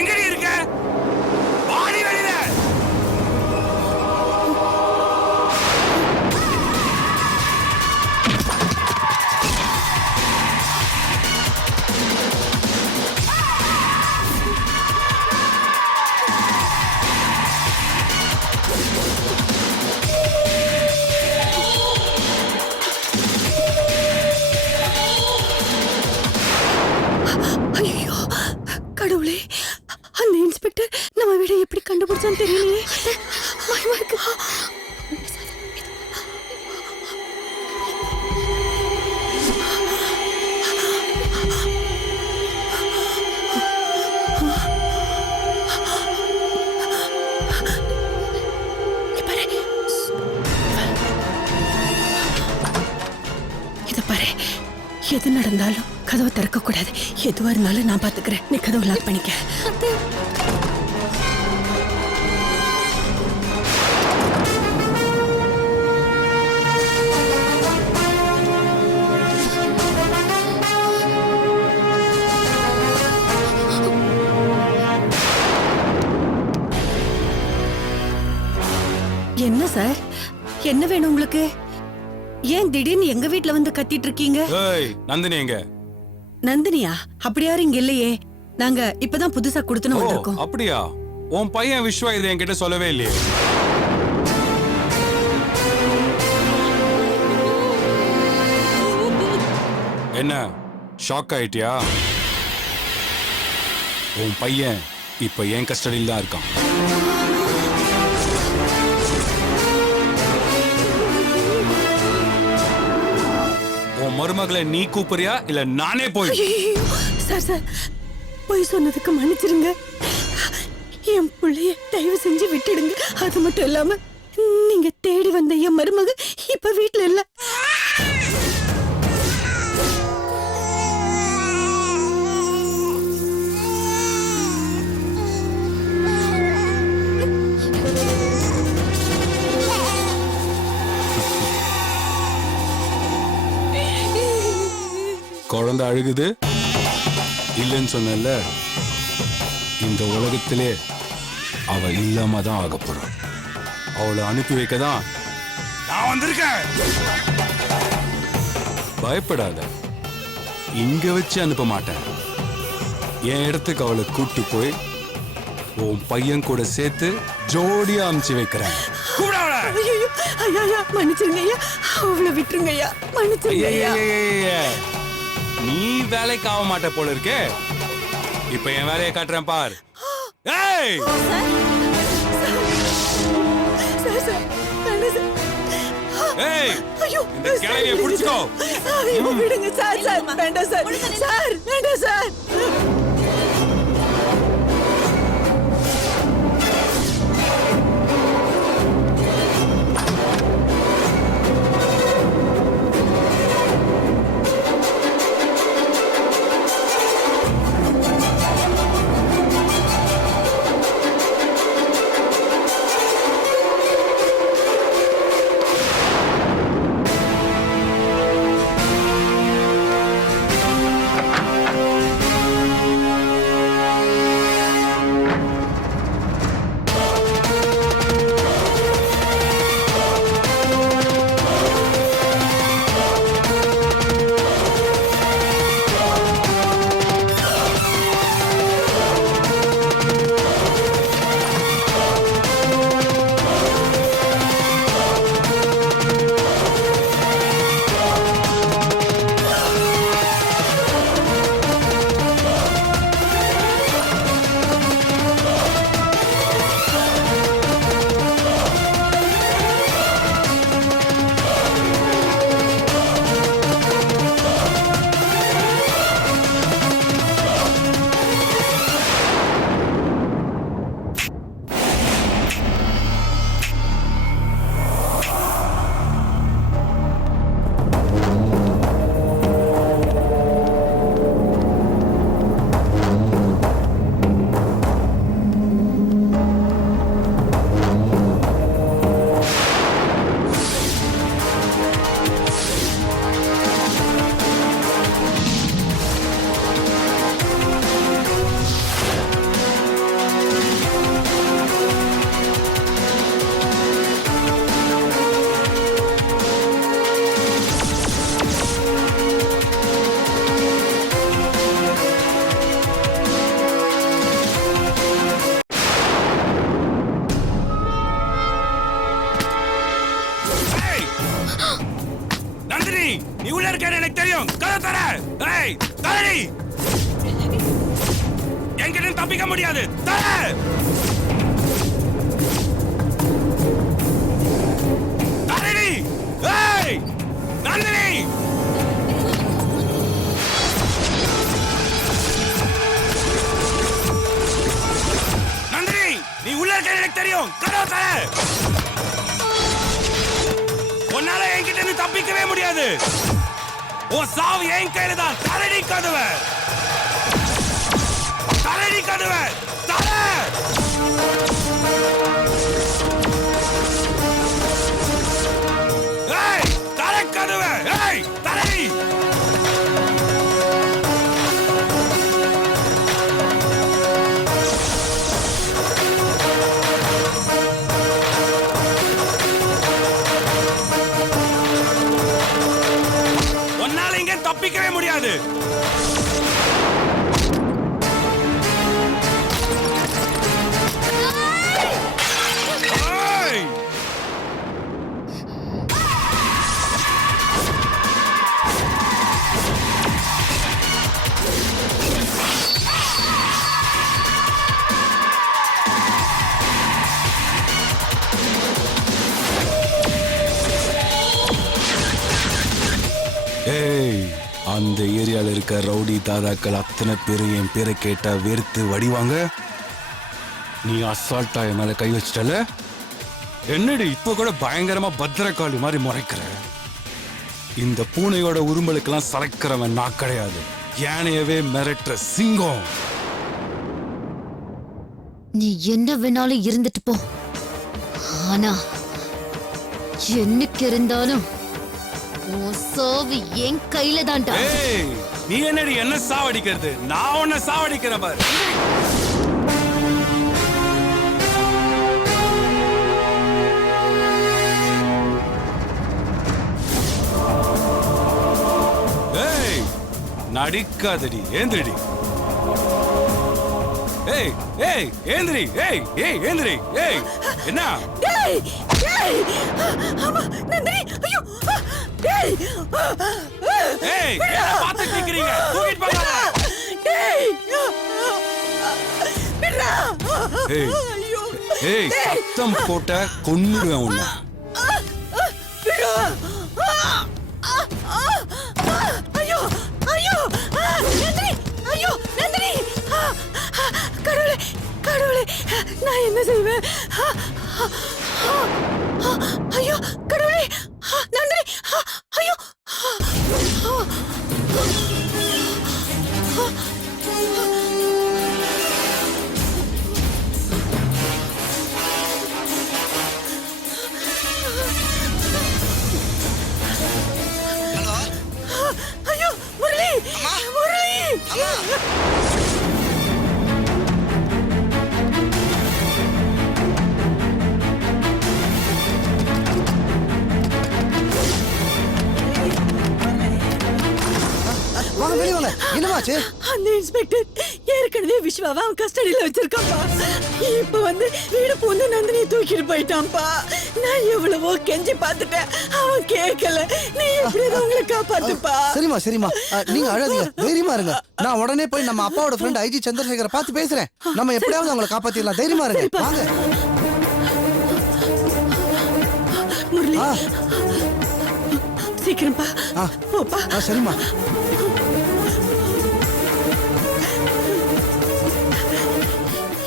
எங்கடி இருக்க? வாடி வெளியில. ஐயோ கடவுளே, அந்த இன்ஸ்பெக்டர் நம்ம வீட எப்படி கண்டுபிடிச்சான்னு தெரியலையே. பயமா இருக்கு. இத பாரு, எது நடந்தாலும் கதவை திறக்க கூடாது. எதுவா இருந்தாலும் நான் பாத்துக்கிறேன். நீ கதவை லாக் பண்ணிக்க. என்ன சார், என்ன வேணும் உங்களுக்கு? ஏன் திடீர்னு எங்க வீட்ல வந்து கத்திட்டு இருக்கீங்க? ஏய், நந்தினி எங்க? நந்தினியா? அப்படி யாரும் இங்க இல்லையே. நாங்க இப்பதான் புதுசா கொடுத்துன்னு வந்திருக்கோம். அப்படியா? உன் பையன் விஸ்வா இதை என்கிட்ட சொல்லவே இல்லையே. என்ன ஷாக் ஆயிட்டியா? உன் பையன் இப்ப என் கஸ்டடியில் தான் இருக்கான். உன் மருமகளை நீ கூப்பிடுறியா இல்ல நானே போய்? சார் சார், போய் சொன்னதுக்கு மன்னிச்சிருங்க. என் பிள்ளைய தயவு செஞ்சு விட்டுடுங்க. அது மட்டும் இல்லாம நீங்க தேடி வந்த என் மருமக இப்ப வீட்டுல இல்ல. குழந்தை அழுகுது இல்லைன்னு சொன்னல. இந்த உலகத்திலே அவ இல்லாம தான் ஆக போறான். அவளை அனுப்பி வைக்க தான் நான் வந்திருக்கேன். பயப்படாத, இங்க வச்சு அனுப்ப மாட்டேன். என் இடத்துக்கு அவளை கூட்டு போய் உன் பையன் கூட சேர்த்து ஜோடியா அமுச்சு வைக்கிறேன். மன்னிச்சிருங்க ஐயா, அவளை விட்டுருங்க ஐயா, மன்னிச்சிருங்க ஐயா. நீ வேலைக்கு ஆக மாட்ட போல இருக்கே. இப்ப என் வேலையை காட்டுறேன் பார். ஏய், ஏய், இந்த கிளையை புடிச்சுக்கோ. விடுங்க சார். சார் வேண்டாம் சார். சார் வேண்டாம் சார். ஏய் தரடி, என்கிட்ட தப்பிக்க முடியாது. தரடி. ஏய் நந்தினி, நந்தினி நீ உள்ள இருக்க எனக்கு தெரியும். கதவை தர. உன்னால என்கிட்ட இருந்து தப்பிக்கவே முடியாது. உன் சாவு என் கையில தான். தரடி கதவை, தரடி கதவை, தர. ஏய் தர கதவை, ஏய் தரடி. உன்னால இங்க தப்பிக்கவே முடியாது. ஏய்! ஏய், அந்த ஏரியால இருக்க ரவுடி தாதாக்கள் அத்தனை பேரும் என் பேரை கேட்டா வெறுத்து வடிவாங்க. நீ அசால்ட்டா என் மேல கை வச்சிட்டல. என்னடி இப்ப கூட பயங்கரமா பத்திரகாளி மாதிரி முறைக்கிற? இந்த பூனையோட உரும்பலுக்கெல்லாம் சளைக்கிறவன் நான் கிடையாது. யானையவே மிரட்டுற சிங்கம். நீ என்ன வேணாலும் இருந்துட்டு போ, ஆனா என்னைக்கு இருந்தாலும் உன் சாவு என் கையில தான்டா. ஏய், நீ என்னடி என்ன சாவடிக்கிறது? நான் உன்னை சாவடிக்கிறேன் பாரு. ஏய் நடிக்காதடி, ஏந்திரடி. ஏய் ஏய் ஏந்திரி, ஏய் ஏய் ஏந்திரி. ஏய் என்ன? டேய் டேய் அம்மா நந்தினி, ஐயோ டேய் ஏய் என்ன பாத்து நிக்கிறீங்க? தூக்கிட்டு போங்க. டேய் விட்றா. ஏய் ஐயோ ஏய் சத்தம் போட்ட கொன்னுடுவேன் உன்னை. விட்றா. ஐயோ ஐயோ நந்தினி, ஐயோ நந்தினி. கடவுளே கடவுளே, நான் என்ன செய்வேன்? ஐயோ கடவுளே, நந்தினி, ஐயோ. ஐயோ முரளி, முரளி. வாங்க வெளிய வாங்க. என்னமாச்சு? அந்த இன்ஸ்பெக்டர் ஏற்கனவே விஸ்வாவை அவன் கஸ்டடியில வச்சிருக்கான்ப்பா. இப்ப வந்து வீடு பூந்து நந்தினியை தூக்கிட்டு போயிட்டான்ப்பா. நான் எவ்வளவோ கெஞ்சி பார்த்துட்டேன், அவன் கேட்கல. நீ எப்படியாவது அவங்களை காப்பாத்துப்பா. சரிம்மா சரிம்மா, நீங்க அழாதீங்க, தைரியமா இருங்க. நான் உடனே போய் நம்ம அப்பாவோட ஃப்ரெண்ட் ஐஜி சந்திரசேகரை பார்த்து பேசுறேன். நம்ம எப்படியாவது அவங்களை காப்பாத்திடலாம். தைரியமா இருங்க. சரிப்பா. வாங்க. முரளி ஆ. சீக்கிரம்ப்பா. ஆ. போப்பா. சரிம்மா.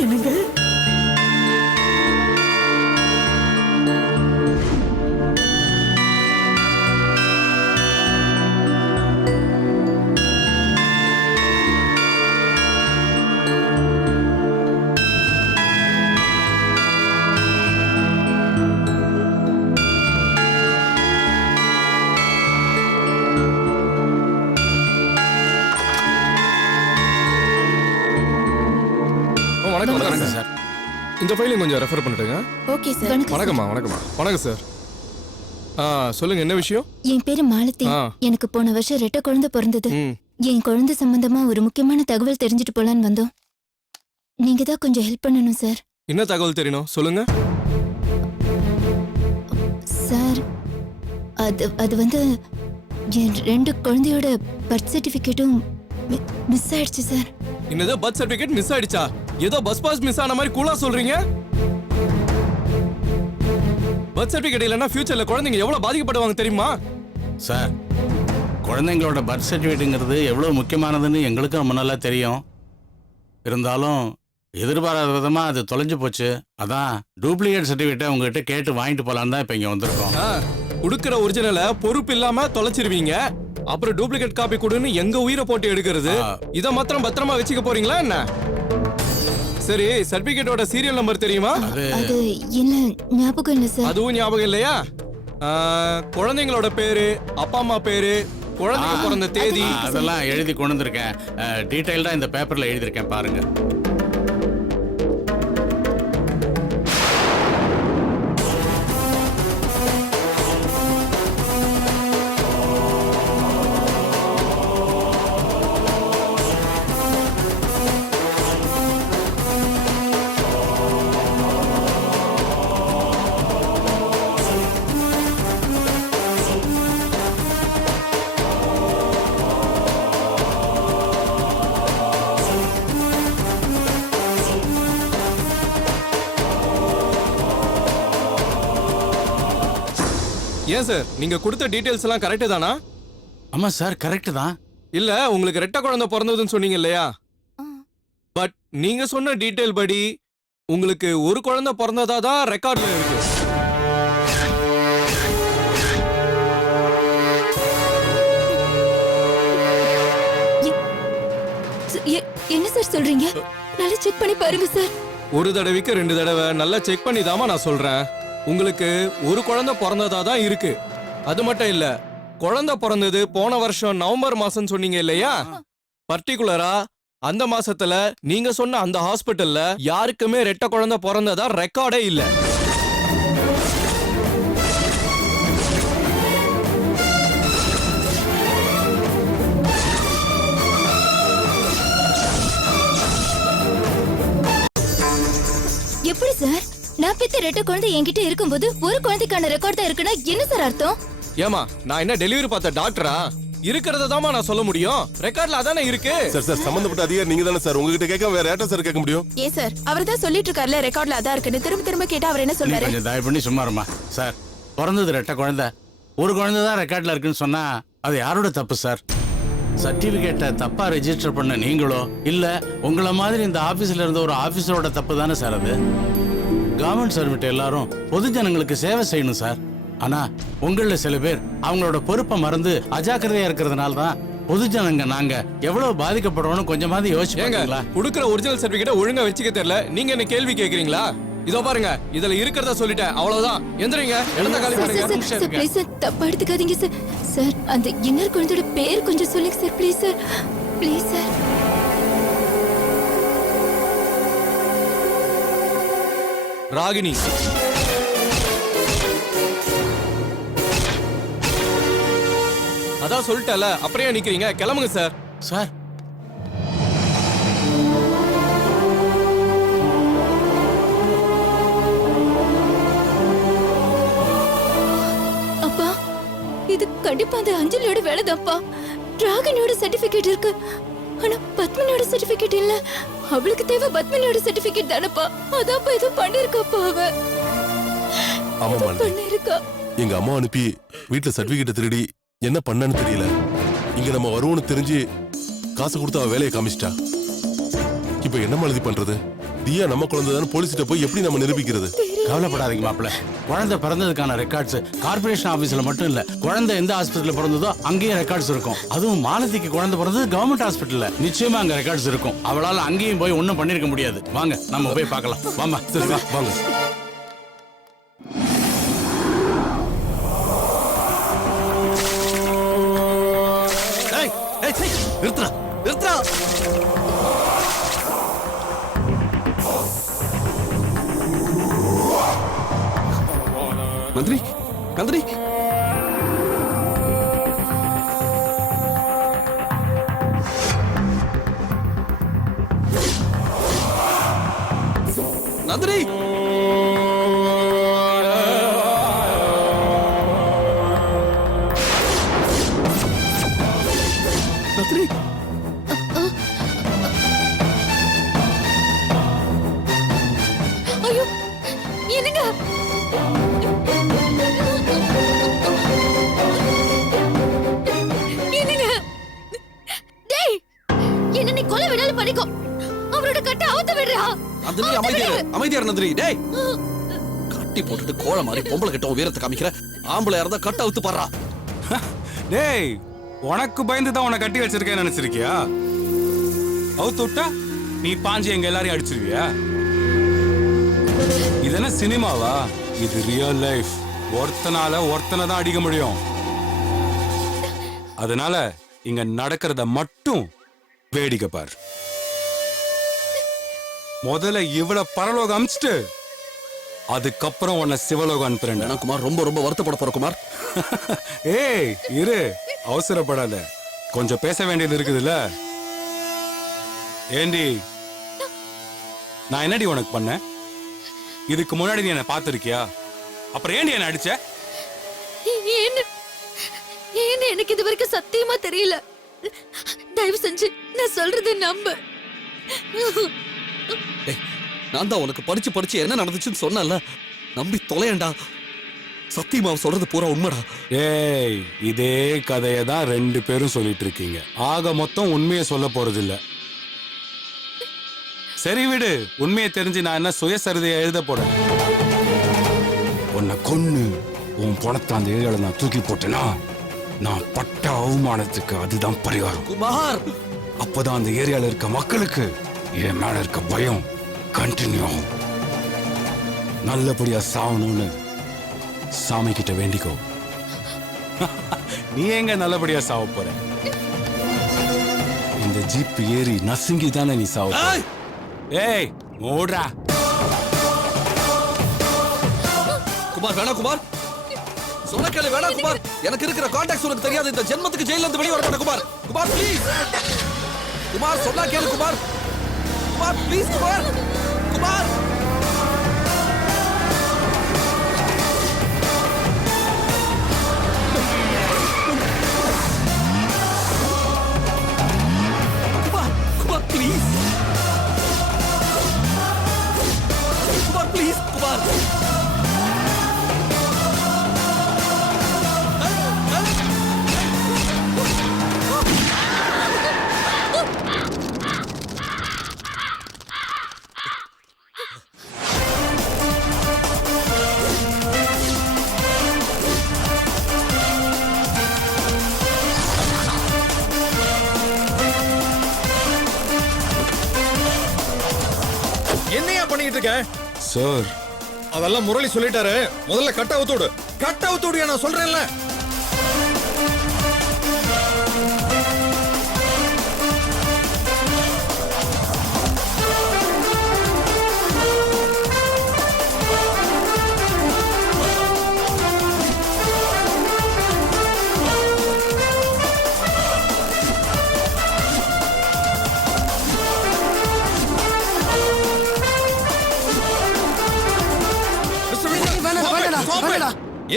என்னங்க? வணக்கம் வணக்கம் சார். இந்த ஃபைலையும் கொஞ்சம் ரெஃபர் பண்ணிட்டுங்க. Okay sir. வணக்கம்மா வணக்கம்மா. வணக்கம் சார். சொல்லுங்க என்ன விஷயம்? என் பேரு மாலதி. ஆ. எனக்கு போன வருஷம் 2 குழந்தை பிறந்தது. ம். என் குழந்தை சம்பந்தமா ஒரு முக்கியமான தகவல் தெரிஞ்சுட்டு போலான்னு வந்தோம். நீங்க தான் கொஞ்சம் ஹெல்ப் பண்ணணும் சார். என்ன தகவல் தெரியணும் சொல்லுங்க. சார் அது அது வந்து என் 2 குழந்தையோட பர்த் சர்டிபிகேட்டும் மிஸ் ஆயிடுச்சு சார். என்னது பர்த் சர்டிபிகேட் மிஸ் ஆயிடுச்சா? ஏதோ பஸ் பாஸ் மிஸ் ஆன மாதிரி கூலா சொல்றீங்க. பர்த் சர்டிபிகேட் இல்லைன்னா ஃபியூச்சர்ல குழந்தைங்க எவ்வளவு பாதிக்கப்படுவாங்க தெரியுமா? சார், குழந்தைங்களோட பர்த் சர்டிஃபிகேட்டுங்கிறது எவ்வளோ முக்கியமானதுன்னு எங்களுக்கும் ரொம்ப நல்லா தெரியும். இருந்தாலும் எதிர்பாராத விதமாக அது தொலைஞ்சு போச்சு. அதான் டூப்ளிகேட் சர்டிஃபிகேட்டை உங்ககிட்ட கேட்டு வாங்கிட்டு போகலான்னு தான் இப்போ இங்கே வந்திருக்கோம். கொடுக்குற ஒரிஜினலை பொறுப்பு இல்லாம தொலைச்சிருவீங்க. அப்புறம் டூப்ளிகேட் காப்பி கொடுன்னு எங்க உயிரை போட்டு எடுக்கிறது. இதை மாத்திரம் பத்திரமா வச்சுக்க போறீங்களா என்ன? சரி, சர்டிபிகேட்டோட சீரியல் நம்பர் தெரியுமா? அது இல்ல, ஞாபகம் இல்ல சார். அதுவும் ஞாபகம் இல்லையா? குழந்தைங்களோட பேரு, அப்பா அம்மா பேரு, குழந்தைங்க பிறந்த தேதி அதெல்லாம் எழுதி கொண்டு வந்திருக்கேன். டீடைல்டா இந்த பேப்பர்ல எழுதியிருக்கேன் பாருங்க. ஏன் சார், நீங்க கொடுத்த டீடைல்ஸ் எல்லாம் கரெக்ட் தானா? ஆமா சார், கரெக்ட் தான். இல்ல, உங்களுக்கு ரெட்டை குழந்தை பிறந்ததுன்னு சொன்னீங்க இல்லையா? பட் நீங்க சொன்ன டீடைல் படி உங்களுக்கு ஒரு குழந்தை பிறந்ததா தான் ரெக்கார்ட்ல இருக்கு. என்ன சார் சொல்றீங்க? நல்லா செக் பண்ணி பாருங்க சார். ஒரு தடவைக்கு 2 தடவை நல்லா செக் பண்ணி தாமா நான் சொல்றேன். உங்களுக்கு ஒரு குழந்தை பிறந்ததா தான் இருக்கு. அது மட்டும் இல்ல, குழந்தை பிறந்தது போன வருஷம் நவம்பர் மாசம் சொன்னீங்க இல்லையா? பர்டிகுலரா அந்த மாசத்துல நீங்க சொன்ன அந்த ஹாஸ்பிட்டல்ல யாருக்குமே ரெட்டை குழந்தை பிறந்ததா ரெக்கார்டே இல்ல. எப்படி சார்? நான் பெத்த ரெட்டை குழந்தை என்கிட்ட இருக்கும்போது ஒரு குழந்தைக்கான ரெக்கார்ட் தான் இருக்குன்னா என்ன சார் அர்த்தம்? ஏமா, நான் என்ன டெலிவரி பார்த்த டாக்டரா? இருக்கிறத தாமா நான் சொல்ல முடியும். ரெக்கார்ட்ல அதானே இருக்கு. சார் சம்பந்தப்பட்ட அதிகாரி நீங்க தானே சார். உங்ககிட்ட கேட்க வேற யார்ட்ட சார் கேட்க முடியும்? ஏன் சார், அவர் தான் சொல்லிட்டு இருக்காருல ரெக்கார்ட்ல அதான் இருக்குன்னு. திரும்ப திரும்ப கேட்டா அவர் என்ன நீ சொல்றாரு? கொஞ்சம் தயவு பண்ணி சும்மா இருமா. சார், பிறந்தது ரெட்டை குழந்தை, ஒரு குழந்தை தான் ரெக்கார்ட்ல இருக்குன்னு சொன்னா அது யாரோட தப்பு சார்? சர்டிபிகேட்டை தப்பா ரெஜிஸ்டர் பண்ண நீங்களோ இல்ல உங்களை மாதிரி இந்த ஆபீஸ்ல இருந்த ஒரு ஆபீசரோட தப்பு தானே சார் அது? கவர்மெண்ட் சர்வெண்ட் எல்லாரும் பொது ஜனங்களுக்கு சேவை செய்யணும் சார். ஆனா உங்கள சில பேர் அவங்களோட பொறுப்பை மறந்து அஜாக்கிரதையா இருக்கிறதுனால தான் பொது ஜனங்க நாங்க எவ்வளவு பாதிக்கப்படுறோம்னு கொஞ்சமாவது யோசிச்சு பாருங்களா? கொடுக்குற ஒரிஜினல் சர்டிபிகேட்டை ஒழுங்கா வச்சுக்க தெரியல. நீங்க என்ன கேள்வி கேக்குறீங்களா? இதோ பாருங்க, இதுல இருக்கிறத சொல்லிட்டேன், அவ்வளவுதான். எந்திரீங்க, எழுந்த காலி பண்ணுங்க. சார் ப்ளீஸ் சார், தப்பா எடுத்துக்காதீங்க சார். சார், அந்த இன்னர் குழந்தையோட பேர் கொஞ்சம் சொல்லுங்க sir, please sir. Please sir. Ragini. அதான் சொல்லிட்டல, அப்படியே நிக்கிறீங்க, கிளம்புங்க சார். சார், அப்பா, இது கண்டிப்பா அந்த அஞ்சலியோட வேலைதான்ப்பா. ராகினியோட சர்டிபிகேட் இருக்கு, ஆனா பத்மினியோட சர்டிபிகேட் இல்ல. அவளுக்கு தேவை பத்மினியோட சர்டிபிகேட் தானப்பா. அதான்ப்பா இது பண்ணிருக்காப்பா அவ. ஆமா மாலதி, பண்ணிருக்கா. எங்க அம்மா அனுப்பி வீட்டுல சர்டிபிகேட் திருடி என்ன பண்ணான்னு தெரியல. இங்க நம்ம வருவோம்னு தெரிஞ்சு காசு கொடுத்து அவ வேலையை காமிச்சிட்டா. இப்ப என்ன மாலதி பண்றது? தியா நம்ம குழந்தைதான் போலீஸ்கிட்ட போய் எப்படி நம்ம நிரூபிக்கிறது? கவலைப்படாதீங்க மாப்பிள்ள. குழந்தை பிறந்ததுக்கான ரெக்கார்ட்ஸ் கார்பரேஷன் ஆபீஸ்ல மட்டும் இல்ல, குழந்தை எந்த ஹாஸ்பிட்டல்ல பிறந்ததோ அங்கேயும் ரெக்கார்ட்ஸ் இருக்கும். அதுவும் மாலதிக்கு குழந்தை பிறந்தது கவர்மெண்ட் ஹாஸ்பிட்டல்ல, நிச்சயமா அங்க ரெக்கார்ட்ஸ் இருக்கும். அவளால அங்கேயும் போய் ஒண்ணும் பண்ணிருக்க முடியாது. வாங்க நம்ம போய் பார்க்கலாம். வாமா. சரி வாங்க. நிறுத்துறா நிறுத்துறா. நந்தினி, நந்தினி, நந்தினி. அவனோட கட்ட அவுத்து விடுறா. நந்தினி அமைதியா நந்தினி. டேய் கட்டி போட்டுட்டு கோழ மாதிரி பொம்பளை கிட்ட உன் வீரத்தை காமிக்கிற. ஆம்பளை இருந்தா கட்ட அவுத்து பாடுறா. டேய் உனக்கு பயந்து தான் உன்னை கட்டி வச்சிருக்கேன்னு நினைச்சிருக்கியா? அவுத்து விட்டா நீ பாஞ்சு எங்க எல்லாரையும் அடிச்சிருவியா? இது என்ன சினிமாவா? இது ரியல் லைஃப். ஒருத்தனால ஒருத்தனை தான் அடிக்க முடியும். அதனால இங்க நடக்கிறத மட்டும் வேடிக்கை பார். முதல்ல இவ்வளவு பரலோகம் அமிச்சிட்டு அதுக்கப்புறம் உன்னை சிவலோகம் அனுப்புறேன். வேணா குமார், ரொம்ப ரொம்ப வருத்தப்பட போற குமார். ஏய் இரு, அவசரப்படாத. கொஞ்சம் பேச வேண்டியது இருக்குதுல்ல. ஏண்டி நான் என்னடி உனக்கு பண்ணேன்? இதுக்கு முன்னாடி நீ என்ன பார்த்திருக்கியா? அப்புறம் ஏண்டி என்ன அடிச்ச? ஏன்னு எனக்கு இது வரைக்கும் சத்தியமா தெரியல. தயவு செஞ்சு நான் சொல்றதை நம்பு. நான் தான் உனக்கு படிச்சு படிச்சு என்ன நடந்துச்சுன்னு சொன்னல. நம்பி தொலையண்டா. சத்தியமா சொல்றது பூரா உண்மைடா. ஏய் இதே கதையை தான் 2 பேரும் சொல்லிட்டு இருக்கீங்க. ஆக மொத்தம் உண்மையை சொல்ல போறது இல்ல. சரி விடு, உண்மையை தெரிஞ்சு நான் என்ன சுயசரிதையை எழுத போறேன்? உன்னை கொன்னு உன் பணத்தை அந்த ஏரியால நான் தூக்கி போட்டேனா நான் பட்ட அவமானத்துக்கு அதுதான் பரிகாரம். குமார், அப்பதான் அந்த ஏரியால இருக்க மக்களுக்கு என் மேல இருக்க பயம் கண்டினியூ ஆகும். நல்லபடியா சாவணும்னு சாமி கிட்ட வேண்டிக்கோ. நீ எங்க நல்லபடியா சாவ போற? இந்த ஜீப் ஏறி நசுங்கி தானே நீ சாவ போற. ஏய் ஓடுறா. குமார் வேணா குமார். சொன்ன கேளு வேணா குமார். எனக்கு இருக்கிற கான்டாக்ட்ஸ் உனக்கு தெரியாது. இந்த ஜென்மத்துக்கு ஜெயில இருந்து வெளிய வர மாட்டேன் குமார். குமார் ப்ளீஸ். குமார் சொன்னா கேளு Kumar. Kumar please Kumar. Kumar Kumar please. Kumar please Kumar. என்னையா பண்ணிட்டு இருக்க? சார் அதெல்லாம் முரளி சொல்லிட்டாரு. முதல்ல கட்ட அவுத்தோடு. கட்ட அவுத்தோடு நான் சொல்றேன்ல.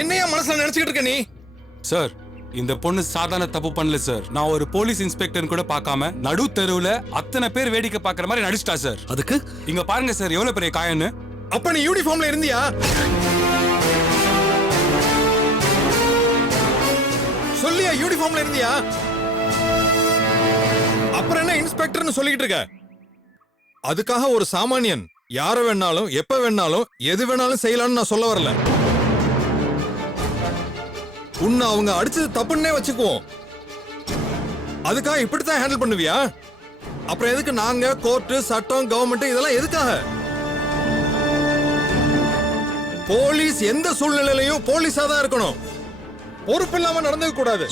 என்னையா மனசுல நினைச்சுக்கிட்டு இருக்க நீ? சார் இந்த பொண்ணு சாதாரண தப்பு பண்ணல சார். நான் ஒரு போலீஸ் இன்ஸ்பெக்டர் கூட பார்க்காம நடு தெருவுல அத்தனை பேர் வேடிக்கை பார்க்குற மாதிரி நடிச்சிட்டா சார். அதுக்கு இங்க பாருங்க சார் எவ்வளவு பெரிய காயம்னு. அப்ப நீ யூனிஃபார்ம்ல இருந்தியா? சொல்லியா யூனிஃபார்ம்ல இருந்தியா? அப்புறம் என்ன இன்ஸ்பெக்டர்னு சொல்லிக்கிட்டு இருக்க? அதுக்காக ஒரு சாமானியன் யார வேணாலும் எப்ப வேணாலும் எது வேணாலும் செய்யலாம்னு நான் சொல்ல வரல. உன்னை அவங்க அடிச்சது தப்புன்னே வச்சுக்குவோம். அதுக்காக இப்படித்தான் ஹேண்டில் பண்ணுவியா? அப்புறம் எதுக்கு நாங்க கோர்ட்டு சட்டம் கவர்மெண்ட் இதெல்லாம் எதுக்காக? போலீஸ் எந்த சூழ்நிலையிலையும் போலீஸா தான் இருக்கணும். பொறுப்பு இல்லாம நடந்துக்க கூடாது.